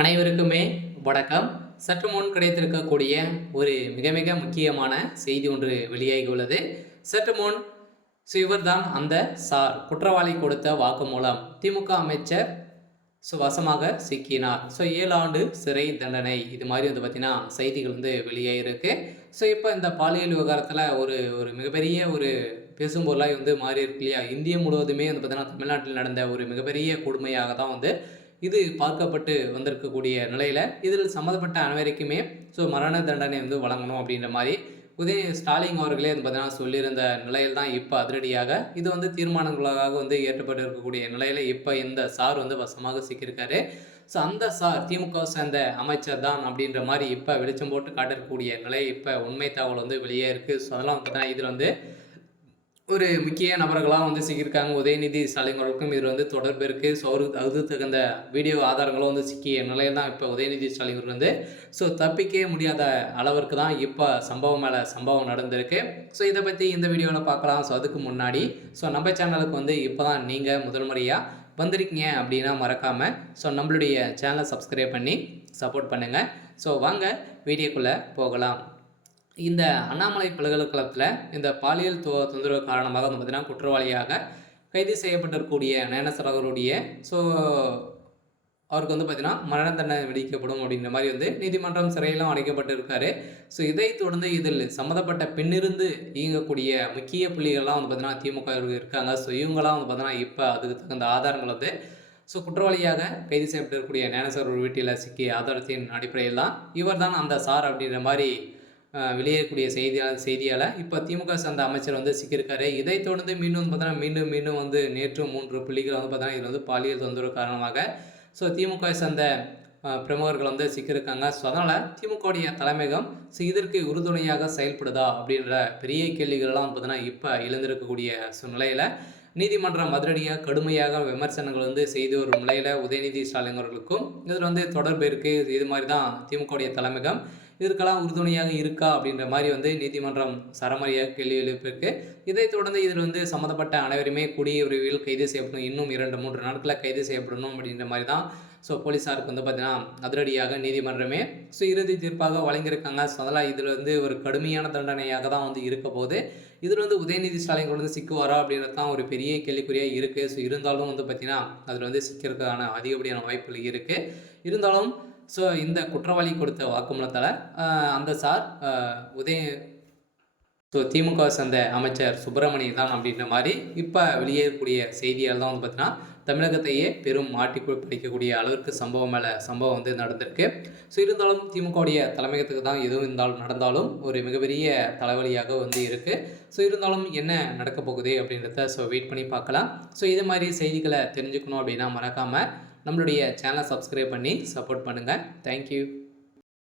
அனைவருக்குமே வணக்கம். சற்று முன் கிடைத்திருக்கக்கூடிய ஒரு மிக மிக முக்கியமான செய்தி ஒன்று வெளியாகி உள்ளது. சற்று முன் இவர்தான் அந்த சார் குற்றவாளி கொடுத்த வாக்குமூலம். திமுக அமைச்சர் வசமாக சிக்கினார். 7 ஆண்டு சிறை தண்டனை. இது மாதிரி வந்து பார்த்தீங்கன்னா செய்திகள் வந்து வெளியாகிருக்கு. இப்போ இந்த பாலியல் விவகாரத்தில் ஒரு ஒரு மிகப்பெரிய ஒரு பேசும் பொருளாக வந்து மாறி இருக்கு இல்லையா? இந்தியா முழுவதுமே வந்து பார்த்தீங்கன்னா தமிழ்நாட்டில் நடந்த ஒரு மிகப்பெரிய கொடுமையாக தான் வந்து இது பார்க்கப்பட்டு வந்திருக்கக்கூடிய நிலையில, இதில் சம்மந்தப்பட்ட அனைவருக்குமே மரண தண்டனை வந்து வழங்கணும் அப்படின்ற மாரி ஸ்டாலின் அவர்களே வந்து பார்த்தீங்கன்னா சொல்லியிருந்த நிலையில் தான் இப்ப அதிரடியாக இது வந்து தீர்மானங்களாக வந்து ஏற்றப்பட்டு இருக்கக்கூடிய நிலையில இப்ப இந்த சார் வந்து வசமாக சிக்கியிருக்காரு. அந்த சார் திமுகவை சேர்ந்த அமைச்சர் தான் அப்படின்ற மாரி இப்ப வெளிச்சம் போட்டு காட்டக்கூடிய நிலை இப்ப உண்மை தகவல் வந்து வெளியே இருக்கு. அதெல்லாம் வந்து பார்த்தீங்கன்னா இதுல வந்து ஒரு முக்கிய நபர்களாக வந்து சிக்கியிருக்காங்க. உதயநிதி ஸ்டாலின் அவர்களுக்கும் இதில் வந்து தொடர்பு இருக்கு. அது தகுந்த வீடியோ ஆதாரங்களும் வந்து சிக்கிய நிலையில் தான் இப்போ உதயநிதி ஸ்டாலின் அவர்கள் வந்து தப்பிக்கவே முடியாத அளவிற்கு தான் இப்போ சம்பவம் மேலே சம்பவம் நடந்திருக்கு. இதை பற்றி இந்த வீடியோவில் பார்க்கலாம். அதுக்கு முன்னாடி நம்ம சேனலுக்கு வந்து இப்போ தான் நீங்கள் முதல் முறையாக வந்திருக்கீங்க அப்படின்னா மறக்காமல் நம்மளுடைய சேனலை சப்ஸ்கிரைப் பண்ணி சப்போர்ட் பண்ணுங்கள். வாங்க வீடியோக்குள்ளே போகலாம். இந்த அண்ணாமலை பல்கலைக்கழகத்தில் இந்த பாலியல் தொந்தரவு காரணமாக வந்து பார்த்தீங்கன்னா குற்றவாளியாக கைது செய்யப்பட்டிருக்கக்கூடிய ஞானசேகர் அவருடைய அவருக்கு வந்து பார்த்தீங்கன்னா மரண தண்டனை விதிக்கப்படும் அப்படின்ற மாதிரி வந்து நீதிமன்றம் சிறையிலும் அடைக்கப்பட்டு இருக்காரு. இதை தொடர்ந்து இதில் சம்மந்தப்பட்ட பெண்ணிருந்து இயங்கக்கூடிய முக்கிய புள்ளிகள்லாம் வந்து பார்த்தீங்கன்னா திமுக இருக்காங்க. இவங்களாம் வந்து பார்த்தீங்கன்னா இப்போ அதுக்கு தகுந்த ஆதாரங்கள் வந்து குற்றவாளியாக கைது செய்யப்பட்டிருக்கக்கூடிய ஞானசேகர் ஒரு வீட்டில் சிக்கிய ஆதாரத்தின் அடிப்படையில் தான் இவர் தான் அந்த சார் அப்படின்ற மாதிரி வெளியேறக்கூடிய செய்தியால் இப்போ திமுக சார்ந்த அமைச்சர் வந்து சிக்கியிருக்காரு. இதை தொடர்ந்து மீண்டும் பார்த்தீங்கன்னா மீண்டும் வந்து நேற்று 3 புள்ளிகள் வந்து பார்த்தீங்கன்னா இது வந்து பாலியல் தொந்தரவு காரணமாக திமுக சார்ந்த பிரமுகர்கள் வந்து சிக்கியிருக்காங்க. அதனால் திமுகவுடைய தலைமையகம் இதற்கு உறுதுணையாக செயல்படுதா அப்படின்ற பெரிய கேள்விகள்லாம் பார்த்தீங்கன்னா இப்போ எழுந்திருக்கக்கூடிய நிலையில் நீதிமன்றம் அதிரடியாக கடுமையாக விமர்சனங்கள் வந்து செய்து வரும் நிலையில் உதயநிதி ஸ்டாலின் அவர்களுக்கும் இதில் வந்து தொடர்பு இருக்குது. இது மாதிரி தான் திமுகவுடைய தலைமையகம் இதற்கெல்லாம் உறுதுணையாக இருக்கா அப்படின்ற மாதிரி வந்து நீதிமன்றம் சரமாரியாக கேள்வி எழுப்பியிருக்கு. இதைத் தொடர்ந்து இதில் வந்து சம்மந்தப்பட்ட அனைவருமே கூடிய விரைவில் கைது செய்யப்படணும். இன்னும் 2-3 நாட்களில் கைது செய்யப்படணும் அப்படின்ற மாதிரி தான் போலீஸாருக்கு வந்து பார்த்தீங்கன்னா அதிரடியாக நீதிமன்றமே இறுதி தீர்ப்பாக வழங்கியிருக்காங்க. அதனால் இதில் வந்து ஒரு கடுமையான தண்டனையாக தான் வந்து இருக்க போது. இதில் வந்து உதயநிதி ஸ்டாலின் வந்து சிக்குவாரா அப்படின்றது தான் ஒரு பெரிய கேள்விக்குறியாக இருக்குது. இருந்தாலும் வந்து பார்த்தீங்கன்னா அதில் வந்து சிக்கிறதுக்கான அதிகப்படியான வாய்ப்புகள் இருக்குது. இருந்தாலும் இந்த குற்றவாளி கொடுத்த வாக்குமூலத்தால் அந்த சார் திமுக சேர்ந்த அமைச்சர் சுப்பிரமணியன் தான் அப்படின்ற மாதிரி இப்போ வெளியேறக்கூடிய செய்தியால் தான் வந்து பார்த்தீங்கன்னா தமிழகத்தையே பெரும் மாட்டி படிக்கக்கூடிய அளவிற்கு சம்பவம் மேலே சம்பவம் வந்து நடந்திருக்கு. இருந்தாலும் திமுகவுடைய தலைமையகத்துக்கு தான் எதுவும் இருந்தாலும் நடந்தாலும் ஒரு மிகப்பெரிய தலைவலியாக வந்து இருக்குது. இருந்தாலும் என்ன நடக்க போகுது அப்படின்றத வெயிட் பண்ணி பார்க்கலாம். இது மாதிரி செய்திகளை தெரிஞ்சுக்கணும் அப்படின்னா மறக்காமல் நம்மளுடைய சேனலை சப்ஸ்கிரைப் பண்ணி சப்போர்ட் பண்ணுங்கள். தேங்க்யூ.